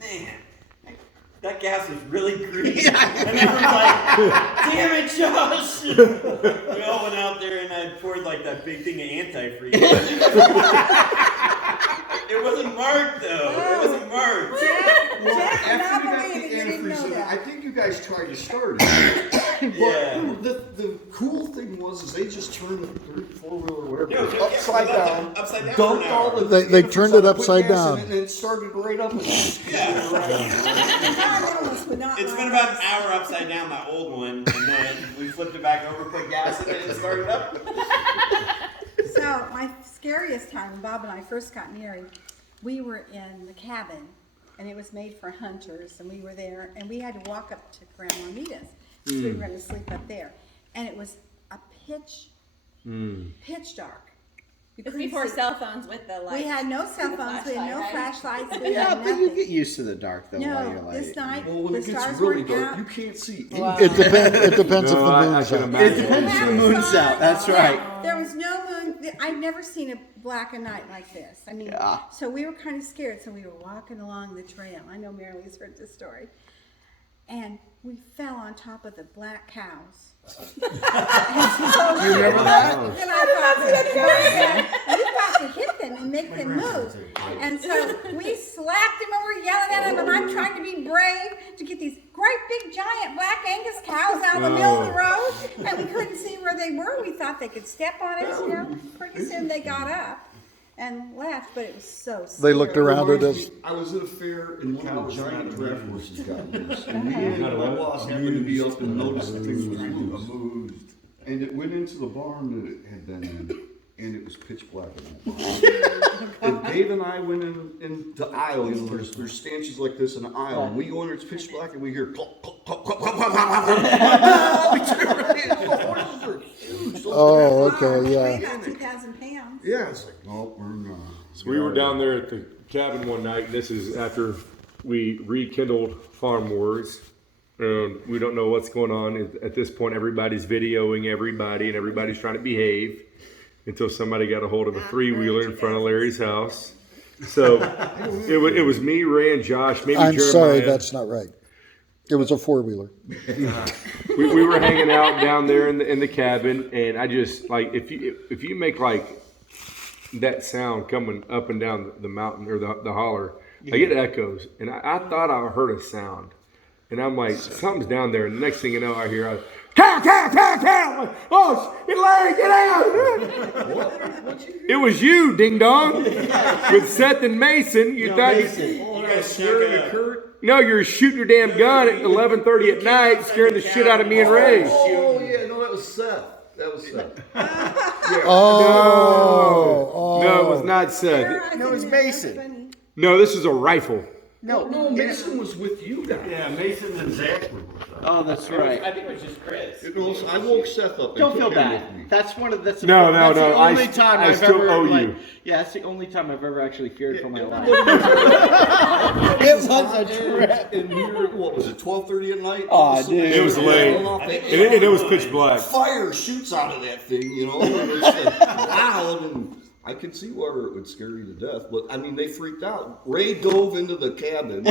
man, that gas was really green. Yeah. And everyone's like, damn it, Josh. We all went out there and I poured like that big thing of antifreeze. It wasn't marked though. It wasn't marked. After you got the antifreeze, I think you guys tried to start it. But the cool thing was they just turned the 4-wheeler whatever upside down, dumped all the. They turned it upside down, and it started right up. It's been about an hour upside down, my old one, and then we flipped it back over, put gas in it, and started up. So my scariest time when Bob and I first got married, we were in the cabin, and it was made for hunters, and we were there, and we had to walk up to Grandma Anita's. So we were going to sleep up there, and it was a pitch dark. It's before cell phones with the lights. We had no cell phones. We had no flashlights. We Yeah, had but nothing. you get used to the dark though. while you're No, like, this night Well, when the it gets stars really weren't dark, out. you can't see Wow. anything. It depends if the I moon's can out. imagine. It depends if the moon's out. That's right. There was no moon. I've never seen a black and night like this. I mean, Yeah. so we were kind of scared. So we were walking along the trail. I know Marilee's heard this story. And we fell on top of the black cows. You remember that? And I thought, we've got to hit them and make them move. And so we slapped him and we're yelling at him, and I'm trying to be brave to get these great big giant black Angus cows out of the middle of the road, and we couldn't see where they were. We thought they could step on us, you know. Pretty soon they got up and left, but it was so scary. They looked around at us. I was at a fair and one of the giant giraffe horses got loose. And me and my boss happened to be up and noticed the thing was loose. And it went into the barn that it had been in, and it was pitch black in that barn. And Dave and I went in the aisle, you know, there's stanchions like this in the aisle, and we go in there, it's pitch black, and we hear clop, clop, clop, clop, clop, clop, clop, clop. We turn around, and the horses are huge. Oh, okay, They weigh yeah. about 2,000 pounds. Yeah, it's like, no, we're not. So we were down there at the cabin one night, and this is after we rekindled Farm Wars. And we don't know what's going on. At this point, everybody's videoing everybody, and everybody's trying to behave until somebody got a hold of a 3-wheeler in front of Larry's house. So it was me, Ray, and Josh. Maybe I'm Jeremiah. sorry, that's not right. It was a 4-wheeler. We were hanging out down there in the cabin, and I just like if you make like that sound coming up and down the mountain or the holler, I get echoes, and I thought I heard a sound, and I'm like, something's down there, and the next thing you know, I hear cow, cow, cow, cow. I'm like, oh, Larry, get out! It was you, ding dong, with Seth and Mason. You thought You guys snuck up. no, you're shooting your damn gun at 11:30 at night, scaring the shit out of me and Ray. Oh, yeah, no, that was Seth. That was Seth. Oh, No, it was not Seth. No, it was Mason. Funny. No, this is a rifle. No, Mason was with you guys. Yeah, Mason and Zach were with us. Oh, that's right. I think it was just Chris. I woke Seth up and Don't took feel him bad. with me. That's one of that's No, that's no, the I only time I I've still ever owe like, you. yeah, that's the only time I've ever actually feared for my life. It was a trip. And here, what was it, 12:30 at night? Aw, dude. It was late. And it was pitch black. Fire shoots out of that thing, you know, and it's like loud, and I could see where it would scare you to death. But I mean, they freaked out. Ray dove into the cabin.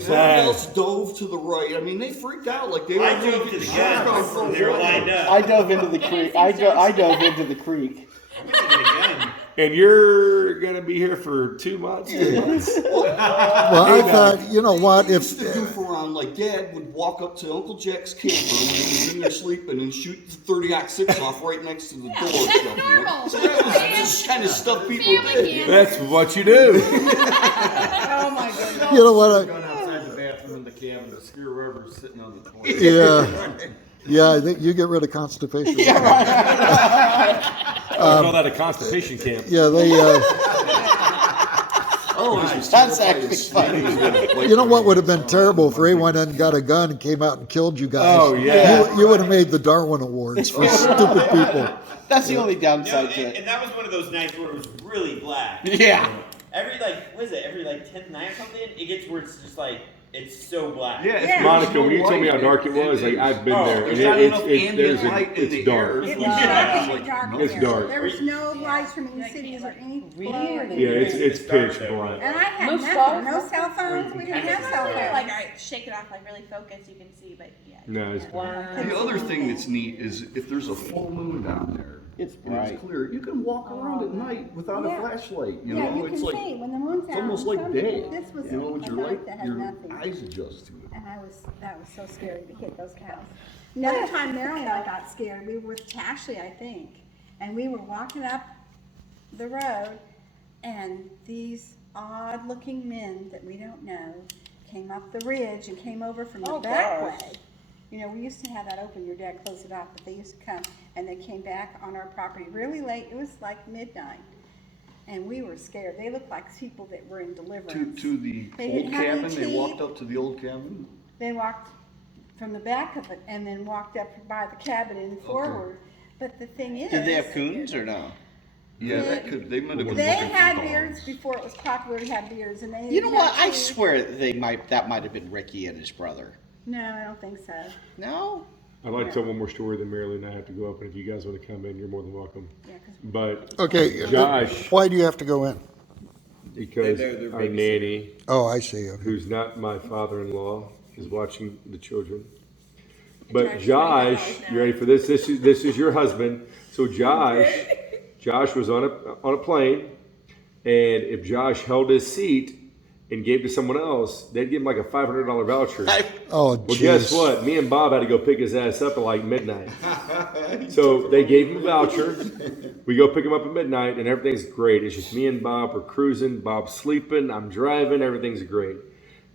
Someone else dove to the right. I mean, they freaked out like they were. I dove to the gun. They were lined up. I dove into the creek. I dove into the creek. I'm gonna get a gun. And you're gonna be here for 2 months. well, I thought, you know what, They if used to goof around like Dad would walk up to Uncle Jack's camper when he was in there sleeping and shoot the 30-06 off right next to the door. That's stuff, you know? normal. So that was just kind of stuff people Family did. can. That's what you do. Oh my goodness. you know what, Gone outside the bathroom in the cabin to scare whoever's sitting on the toilet. yeah, I think you get rid of constipation. I call that a constipation camp. Yeah, they. That's actually funny. You know what would have been terrible if Ray went and got a gun and came out and killed you guys? Oh, yeah. You would have made the Darwin Awards for stupid people. That's the only No, downside to it. and that was one of those nights where it was really black. Yeah. Every every 10th night or something, it gets where it's just like it's so black. Yeah, Yeah. Monica, when you told me how dark it was, like I've been there, and There's not enough there's ambient light in it's the dark. air. It was Yeah. dark, dark in It's there. dark. There was no lights from any cities or any. Yeah, it's pitch black. And I had No nothing, stars? no cell phones. We didn't have cell to shake it off, like really focus, you can see, but yeah. No, it's The other thing that's neat is if there's a full moon down there, It's and bright. it's clear, you can walk around at night without Yeah. a flashlight. You Yeah, know, you it's can like see when the moon's out. it's almost and like some day. people- This was You know, with a your night light, that had your nothing. eyes adjust to it. And that was so scary to hit those cows. Another time Marilyn and I got scared, we were with Ashley, I think, and we were walking up the road, and these odd-looking men that we don't know came up the ridge and came over from the back way. You know, we used to have that open, your dad closed it off, but they used to come, and they came back on our property really late, it was like midnight. And we were scared, they looked like people that were in deliverance. To the They old didn't have any cabin, they walked teeth. up to the old cabin. They walked from the back of it and then walked up by the cabin and forward. But the thing is. Did they have coons or no? Yeah, They- that could, they might have been They looking for had dogs. beards before it was popular to have beards, and they. You know had what? I teeth. swear that might have been Ricky and his brother. No, I don't think so. No? I'd like to tell one more story, then Marilyn and I have to go up, and if you guys want to come in, you're more than welcome. Yeah, 'cause But Okay, Josh, why do you have to go in? because They're our nanny, Oh, I see. Okay. who's not my father-in-law, is watching the children. But Josh, you ready for this? This is your husband. So Josh was on a plane, and if Josh held his seat and gave to someone else, they'd give him like a $500 voucher. Oh, Well, guess jeez. what? Me and Bob had to go pick his ass up at like midnight. So they gave him a voucher. We go pick him up at midnight, and everything's great. It's just me and Bob. We're cruising. Bob's sleeping. I'm driving. Everything's great.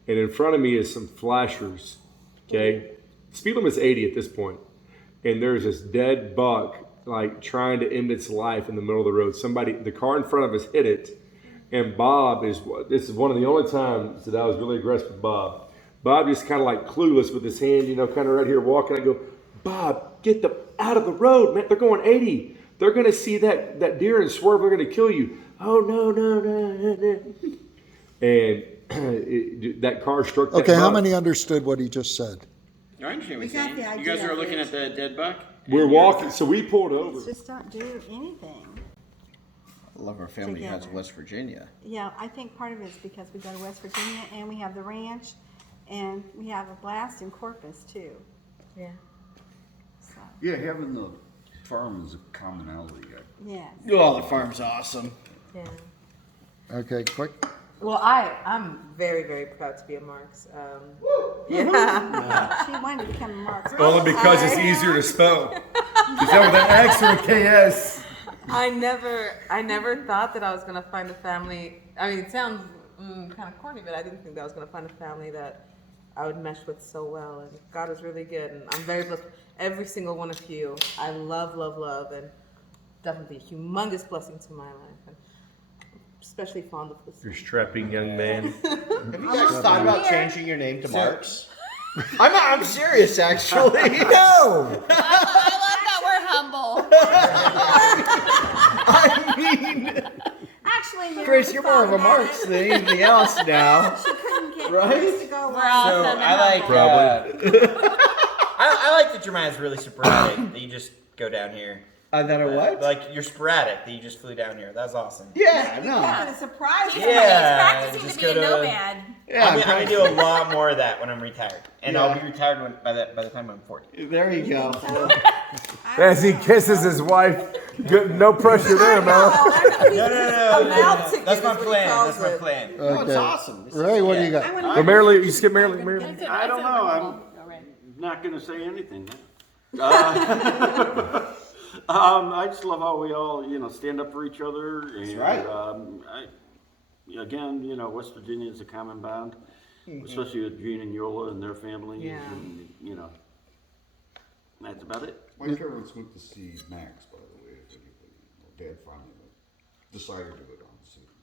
And in front of me is some flashers. Okay, speed limit is 80 at this point, and there's this dead buck like trying to end its life in the middle of the road. The car in front of us hit it. And Bob this is one of the only times that I was really aggressive with Bob. Bob just kind of like clueless with his hand, kind of right here walking. I go, Bob, get them out of the road, man. They're going 80. They're going to see that deer and swerve. They're going to kill you. Oh, no. And that car struck that Okay, how buck. many understood what he just said? I understand what We you're got saying. the You guys idea are looking of at the dead buck? We're walking, so we pulled over. just don't do anything. I love our family has Together. West Virginia. Yeah, I think part of it is because we go to West Virginia and we have the ranch, and we have a blast in Corpus too. Yeah. So, Yeah, having the farm is a commonality. yes. Oh, the farm's awesome. Yeah. Okay, quick. Well, I'm very, very proud to be a Marks. Yeah. She wanted to become a Marks. Only because it's easier to spell. Is that with an X or a KS? I never thought that I was gonna find a family. I mean, it sounds kind of corny, but I didn't think that I was gonna find a family that I would mesh with so well. And God is really good, and I'm very blessed. Every single one of you, I love, and definitely a humongous blessing to my life. And especially fond of this. You're strapping young man. Have you guys thought about changing your name to Marks? I'm serious, actually. No! I love that we're humble. I mean, Actually, Mary Chris, you're more of a thought Marks about than anything else now. it. She couldn't get Right? Chris to go We're away. all So awesome I and like. humble. I like that your mind's really sporadic. That you just go down here. That a what? Like you're sporadic. That you just flew down here. That's awesome. Yeah, no. Kind of surprised. He's, her. Yeah, he's practicing just to be a go to- nomad. Yeah, I'm gonna do a lot more of that when I'm retired, and Yeah. I'll be retired by the time I'm 40. There you go. As he kisses his wife, no pressure there, man. No. mouth ticket That's my is what he plan. calls That's my it. plan. Oh, it's Okay. awesome. Ray, what do you got? Well, Marilyn, you skip Marilyn. I don't know. I'm not going to say anything. I just love how we all, stand up for each other. And, That's right. Again, West Virginia is a common bond, especially with Gene and Yola and their families. Yeah. And, that's about it. My parents went to see Max, by the way, if anybody, Dad finally decided to go down to see him.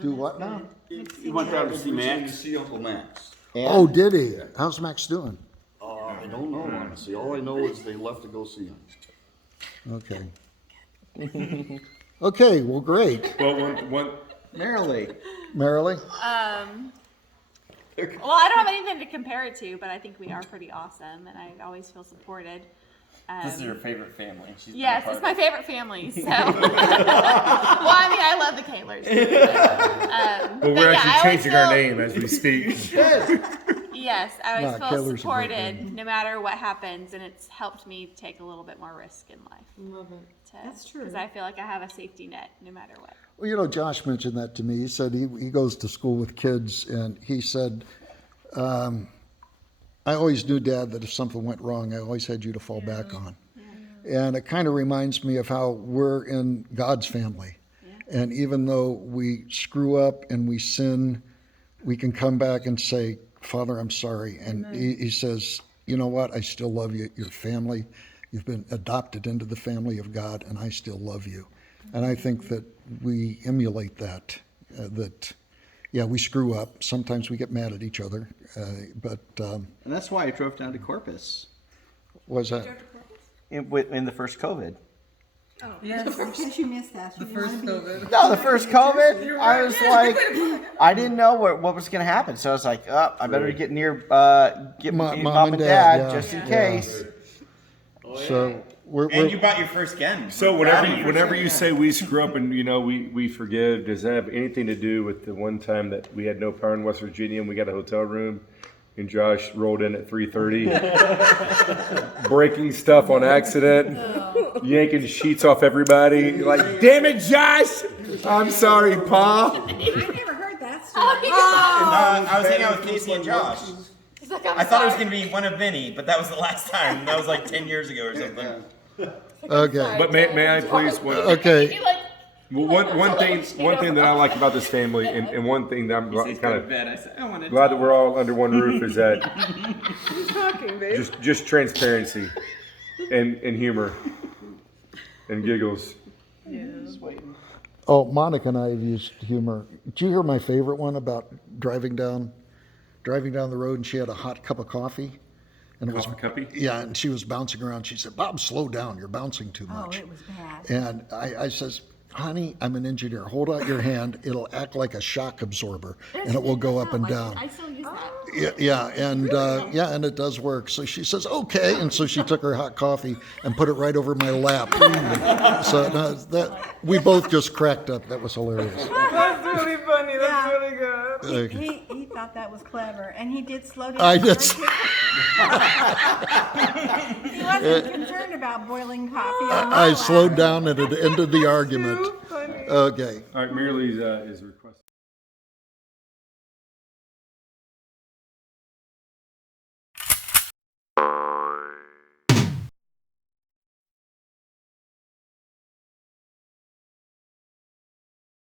Do what now? You went down to see Recently Max? To see Uncle Max. Oh, did he? How's Max doing? I don't know, honestly. All I know is they left to go see him. Okay. Okay, well, great. Well, one. Merrily. Marilyn? Well, I don't have anything to compare it to, but I think we are pretty awesome, and I always feel supported. This is your favorite family. She's been Yes, a part it's my of it. favorite family. So, well, I mean, I love the Kaylors. Well, we're actually changing our name as we speak. Yes, I always No, feel Keller's a great supported no matter what happens, and it's helped me take a little bit more risk in life. Love it. That's true. Because I feel like I have a safety net no matter what. Well, you know, Josh mentioned that to me. He said he goes to school with kids, and he said, I always knew, Dad, that if something went wrong, I always had you to fall back on. And it kind of reminds me of how we're in God's family. And even though we screw up and we sin, we can come back and say, Father, I'm sorry. And he says, you know what? I still love you. You're family. You've been adopted into the family of God, and I still love you. And I think that we emulate that, yeah, we screw up. Sometimes we get mad at each other. But And that's why I drove down to Corpus was that? in the first COVID. Yes. Because you missed that. The first COVID. No, the first COVID, I was like, I didn't know what was going to happen. So I was like, oh, I better get near, get mom and dad yeah. just in case. So And you bought your first gun. So whenever you say we screw up and we forgive, does that have anything to do with the one time that we had no power in West Virginia and we got a hotel room and Josh rolled in at 3:30, breaking stuff on accident, yanking sheets off everybody? You're like, damn it, Josh! I'm sorry, Pa. I never heard that story. I was hanging out with Casey and Josh. I thought it was going to be one of many, but that was the last time. That was like 10 years ago or something. Okay. But may I please? Okay. One thing that I like about this family, and one thing that I'm kind of glad glad that we're all under one roof is that Who's talking, babe? just transparency and humor and giggles. Oh, Monica and I have used humor. Did you hear my favorite one about driving down the road and she had a hot cup of coffee? And it was Cuppy? Yeah, and she was bouncing around. She said, Bob, slow down. You're bouncing too Oh, much. it was bad. And I says, honey, I'm an engineer. Hold out your hand. It'll act like a shock absorber, and it will go up and down. I still use that. Yeah, and it does work. So she says, okay, and so she took her hot coffee and put it right over my lap. So we both just cracked up. That was hilarious. That's really funny. That's really good. He thought that was clever, and he did slow down. I did. He wasn't concerned about boiling coffee. I slowed down and it ended the argument. Funny. Okay. All right, Mary Lee's is requesting.